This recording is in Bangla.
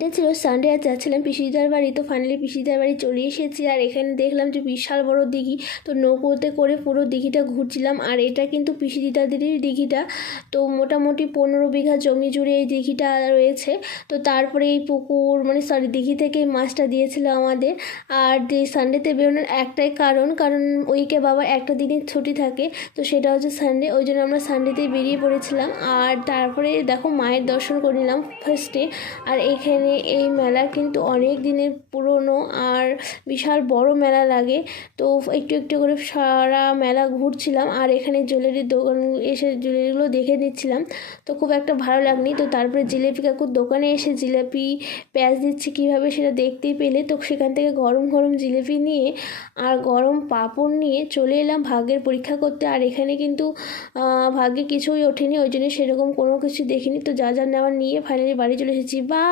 এটা ছিল সানডে, আর যাচ্ছিলাম পিসিদার বাড়ি। তো ফাইনালি পিসিদার বাড়ি চলে এসেছি, আর এখানে দেখলাম যে বিশাল বড় দিঘি। তো নৌকোতে করে পুরো দিঘিটা ঘুরছিলাম, আর এটা কিন্তু পিসিদিদাদেরই দিঘিটা। তো মোটামুটি 15 বিঘা জমি জুড়ে এই দিঘিটা রয়েছে। তো তারপরে এই পুকুর মানে সরি দিঘি থেকে এই মাছটা দিয়েছিল আমাদের। আর যে সানডেতে বেরোনোর একটাই কারণ উইকে বাবার একটা দিনের ছুটি থাকে, তো সেটা হচ্ছে সানডে। ওই জন্য আমরা সানডেতেই বেরিয়ে পড়েছিলাম। আর তারপরে দেখো মায়ের দর্শন করে নিলাম ফার্স্টে। আর এখানে এই মেলা কিন্তু অনেক দিনের পুরনো, আর বিশাল বড় মেলা লাগে। তো একটু একটু করে সারা মেলা ঘুরছিলাম, আর এখানে জুয়েলারির দোকান এসে জুয়েলারিগুলো দেখে নিচ্ছিলাম। তো খুব একটা ভালো লাগনি। তো তারপরে জিলেপি কাকুর দোকানে এসে জিলেপি প্যাঁচ দিচ্ছে কীভাবে সেটা দেখতেই পেলে। তো সেখান থেকে গরম গরম জিলেপি নিয়ে আর গরম পাঁপড় নিয়ে চলে এলাম ভাগ্যের পরীক্ষা করতে। আর এখানে কিন্তু ভাগ্যে কিছুই ওঠেনি, ওই জন্য সেরকম কোনো কিছু দেখিনি। তো যা যা নেওয়ার নিয়ে ফাইনালি বাড়ি চলে এসেছি। বা